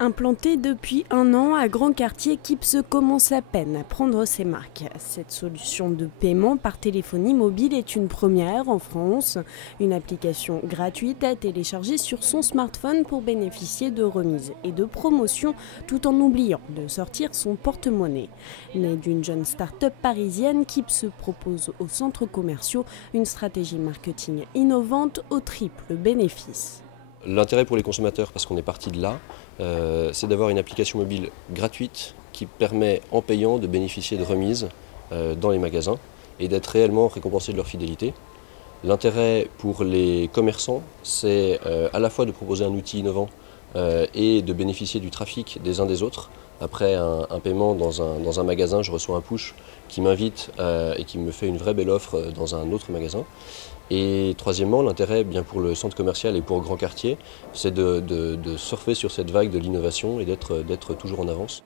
Implanté depuis un an à Grand Quartier, Kips commence à peine à prendre ses marques. Cette solution de paiement par téléphonie mobile est une première en France. Une application gratuite à télécharger sur son smartphone pour bénéficier de remises et de promotions tout en oubliant de sortir son porte-monnaie. Né d'une jeune start-up parisienne, Kips propose aux centres commerciaux une stratégie marketing innovante au triple bénéfice. L'intérêt pour les consommateurs, parce qu'on est parti de là, c'est d'avoir une application mobile gratuite qui permet en payant de bénéficier de remises dans les magasins et d'être réellement récompensé de leur fidélité. L'intérêt pour les commerçants, c'est à la fois de proposer un outil innovant et de bénéficier du trafic des uns des autres. Après un paiement dans un magasin, je reçois un push qui m'invite et qui me fait une vraie belle offre dans un autre magasin. Et troisièmement, l'intérêt bien pour le centre commercial et pour Grand Quartier, c'est de surfer sur cette vague de l'innovation et d'être toujours en avance.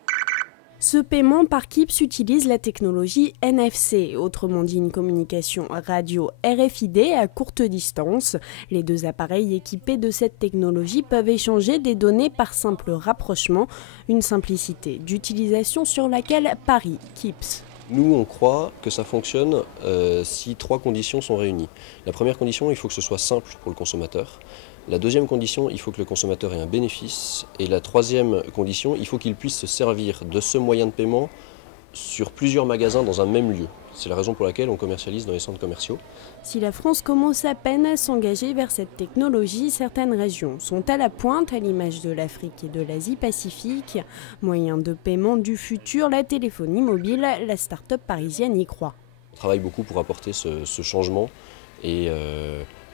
Ce paiement par Kips utilise la technologie NFC, autrement dit une communication radio RFID à courte distance. Les deux appareils équipés de cette technologie peuvent échanger des données par simple rapprochement, une simplicité d'utilisation sur laquelle parie Kips. Nous, on croit que ça fonctionne si trois conditions sont réunies. La première condition, il faut que ce soit simple pour le consommateur. La deuxième condition, il faut que le consommateur ait un bénéfice. Et la troisième condition, il faut qu'il puisse se servir de ce moyen de paiement sur plusieurs magasins dans un même lieu. C'est la raison pour laquelle on commercialise dans les centres commerciaux. Si la France commence à peine à s'engager vers cette technologie, certaines régions sont à la pointe, à l'image de l'Afrique et de l'Asie-Pacifique. Moyen de paiement du futur, la téléphonie mobile, la start-up parisienne y croit. On travaille beaucoup pour apporter ce changement et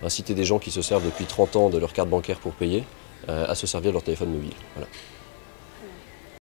inciter des gens qui se servent depuis 30 ans de leur carte bancaire pour payer à se servir de leur téléphone mobile. Voilà.